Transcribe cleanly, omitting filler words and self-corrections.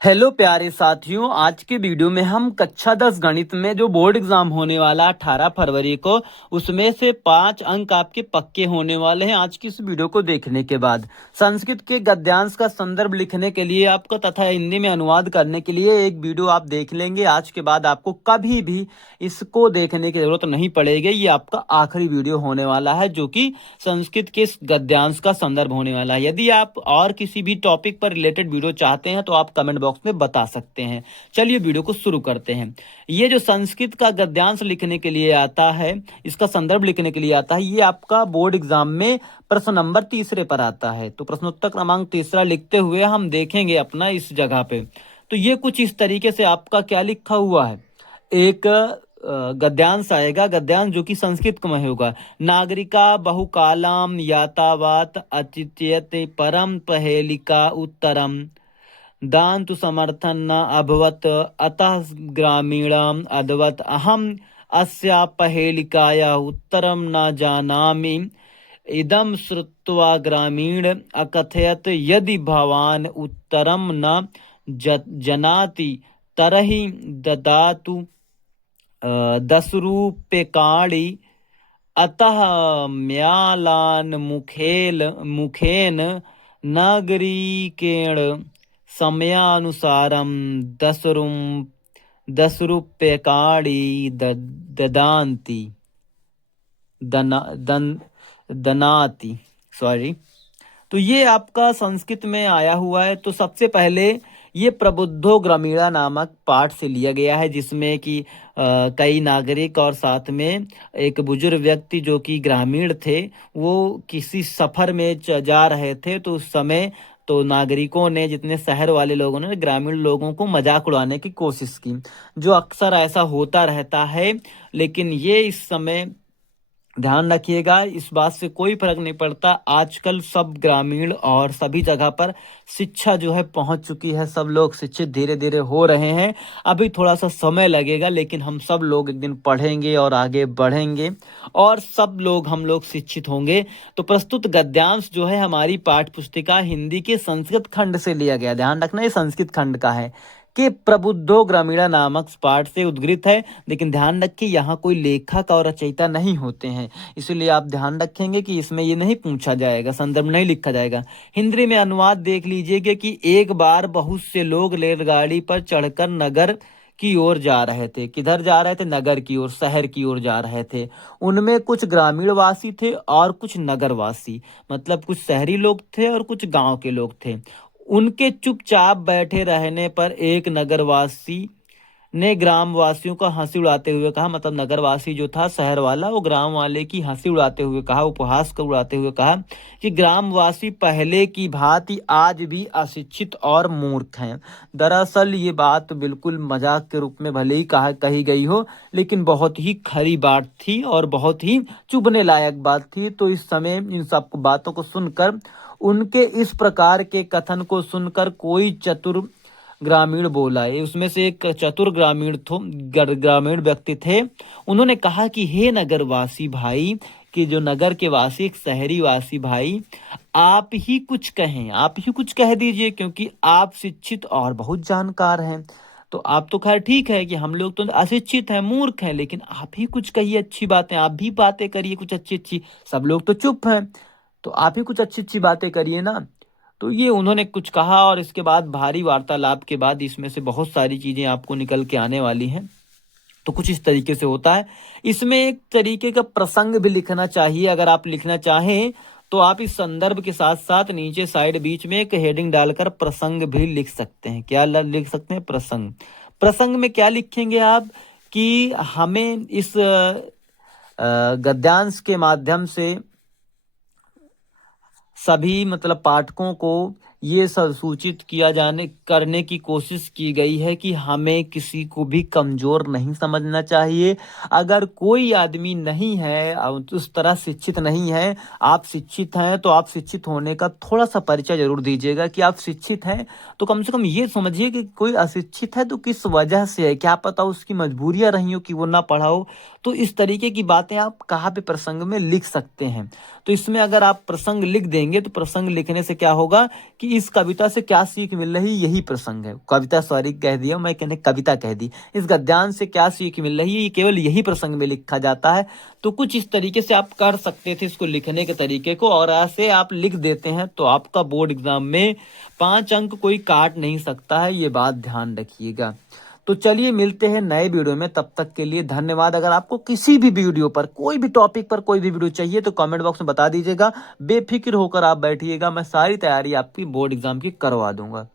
Hello प्यारे साथियों, आज के वीडियो में हम कक्षा 10 गणित में जो बोर्ड एग्जाम होने वाला 18 फरवरी को, उसमें से 5 अंक आपके पक्के होने वाले हैं। आज की इस वीडियो को देखने के बाद संस्कृत के गद्यांश का संदर्भ लिखने के लिए आपको तथा हिंदी में अनुवाद करने के लिए एक वीडियो आप देख लेंगे। आज के बाद आपको कभी भी इसको देखने की जरूरत नहीं पड़ेगी। ये आपका आखिरी वीडियो होने वाला है जो कि संस्कृत के गद्यांश का संदर्भ होने वाला है। यदि आप और किसी भी टॉपिक पर रिलेटेड वीडियो चाहते हैं तो आप कमेंट बॉक्स में बता सकते हैं। चलिए वीडियो को शुरू करते हैं। ये जो संस्कृत का गद्यांश लिखने के लिए आता है, इसका संदर्भ लिखने के लिए आता है, ये आपका बोर्ड एग्जाम में प्रश्न नंबर 3 पर आता है। तो प्रश्नोत्तर क्रमांक 3 लिखते हुए हम देखेंगे अपना इस जगह पे। तो ये कुछ इस तरीके से आपका क्या लिखा हुआ है, एक गद्यांश आएगा, गद्यांश जो कि संस्कृत में होगा। नागरिका बहुकालाम यातावात अचित्यत परम पहेलिका उत्तरम दान्तु समर्थन न अभवत अतः ग्रामीणम अदवत अहम अस्या पहेलिकाया उत्तरम न जानामि इदम श्रुत्वा ग्रामीण अकथयत यदि भवान उत्तरम न जनाति तरहि ददातु 10 रूप्यकाणि अतः म्यालान मुखेन नागरिकेण समयानुसारं 10 रूप्यकाणि ददान्ति दनाति। सॉरी। तो ये आपका संस्कृत में आया हुआ है। तो सबसे पहले ये प्रबुद्धो ग्रामीणा नामक पाठ से लिया गया है, जिसमें कि कई नागरिक और साथ में एक बुजुर्ग व्यक्ति जो कि ग्रामीण थे, वो किसी सफर में जा रहे थे। तो उस समय तो नागरिकों ने, जितने शहर वाले लोगों ने ग्रामीण लोगों को मजाक उड़ाने की कोशिश की, जो अक्सर ऐसा होता रहता है। लेकिन ये इस समय ध्यान रखिएगा, इस बात से कोई फर्क नहीं पड़ता। आजकल सब ग्रामीण और सभी जगह पर शिक्षा जो है पहुंच चुकी है, सब लोग शिक्षित धीरे धीरे हो रहे हैं। अभी थोड़ा सा समय लगेगा, लेकिन हम सब लोग एक दिन पढ़ेंगे और आगे बढ़ेंगे और सब लोग हम लोग शिक्षित होंगे। तो प्रस्तुत गद्यांश जो है हमारी पाठ्य पुस्तिका हिंदी के संस्कृत खंड से लिया गया। ध्यान रखना, ये संस्कृत खंड का है कि प्रबुद्धो ग्रामीणा नामक पाठ से उद्गृत है। लेकिन ध्यान रखिए, यहाँ कोई लेखक और रचयिता नहीं होते हैं, इसलिए आप ध्यान रखेंगे कि इसमें ये नहीं पूछा जाएगा, संदर्भ नहीं लिखा जाएगा। हिंदी में अनुवाद देख लीजिएगा कि एक बार बहुत से लोग रेलगाड़ी पर चढ़कर नगर की ओर जा रहे थे। किधर जा रहे थे? नगर की ओर, शहर की ओर जा रहे थे। उनमें कुछ ग्रामीण वासी थे और कुछ नगरवासी, मतलब कुछ शहरी लोग थे और कुछ गांव के लोग थे। उनके चुपचाप बैठे रहने पर एक नगरवासी ने ग्रामवासियों का हंसी उड़ाते हुए कहा, मतलब नगरवासी जो था शहर वाला, वो ग्राम वाले की हंसी उड़ाते हुए कहा, उपहास कर उड़ाते हुए कहा कि ग्रामवासी पहले की भांति आज भी अशिक्षित और मूर्ख हैं। दरअसल ये बात बिल्कुल मजाक के रूप में भले ही कही गई हो, लेकिन बहुत ही खरी बात थी और बहुत ही चुभने लायक बात थी। तो इस समय इन सब बातों को सुनकर, उनके इस प्रकार के कथन को सुनकर कोई चतुर ग्रामीण बोला है। उसमें से एक चतुर ग्रामीण व्यक्ति थे। उन्होंने कहा कि हे नगरवासी भाई, कि जो नगर के वासी, एक शहरी वासी भाई, आप ही कुछ कहें, आप ही कुछ कह दीजिए, क्योंकि आप शिक्षित और बहुत जानकार हैं। तो आप तो खैर ठीक है कि हम लोग तो अशिक्षित हैं, मूर्ख हैं, लेकिन आप ही कुछ कहिए अच्छी बातें, आप भी बातें करिए कुछ अच्छी अच्छी। सब लोग तो चुप हैं, तो आप ही कुछ अच्छी अच्छी बातें करिए ना। तो ये उन्होंने कुछ कहा और इसके बाद भारी वार्तालाप के बाद इसमें से बहुत सारी चीजें आपको निकल के आने वाली हैं। तो कुछ इस तरीके से होता है। इसमें एक तरीके का प्रसंग भी लिखना चाहिए। अगर आप लिखना चाहें तो आप इस संदर्भ के साथ साथ नीचे साइड बीच में एक हेडिंग डालकर प्रसंग भी लिख सकते हैं। क्या लिख सकते हैं? प्रसंग। प्रसंग में क्या लिखेंगे आप कि हमें इस गद्यांश के माध्यम से सभी, मतलब पाठकों को ये सूचित करने की कोशिश की गई है कि हमें किसी को भी कमजोर नहीं समझना चाहिए। अगर कोई आदमी नहीं है, उस तरह शिक्षित नहीं है, आप शिक्षित हैं, तो आप शिक्षित होने का थोड़ा सा परिचय जरूर दीजिएगा कि आप शिक्षित हैं। तो कम से कम ये समझिए कि कोई अशिक्षित है तो किस वजह से है, क्या पता उसकी मजबूरियां रही हो कि वो ना पढ़ा हो। तो इस तरीके की बातें आप कहाँ पे प्रसंग में लिख सकते हैं। तो इसमें अगर आप प्रसंग लिख देंगे तो प्रसंग लिखने से क्या होगा कि इस कविता से क्या सीख मिल रही, यही प्रसंग है। कविता सॉरी कह दिया मैं, कहने कविता कह दी। इस गद्यांश से क्या सीख मिल रही है, ये केवल यही प्रसंग में लिखा जाता है। तो कुछ इस तरीके से आप कर सकते थे इसको लिखने के तरीके को, और ऐसे आप लिख देते हैं तो आपका बोर्ड एग्जाम में 5 अंक कोई काट नहीं सकता है, ये बात ध्यान रखिएगा। तो चलिए मिलते हैं नए वीडियो में, तब तक के लिए धन्यवाद। अगर आपको किसी भी वीडियो पर, कोई भी टॉपिक पर कोई भी वीडियो चाहिए तो कमेंट बॉक्स में बता दीजिएगा। बेफिक्र होकर आप बैठिएगा, मैं सारी तैयारी आपकी बोर्ड एग्जाम की करवा दूंगा।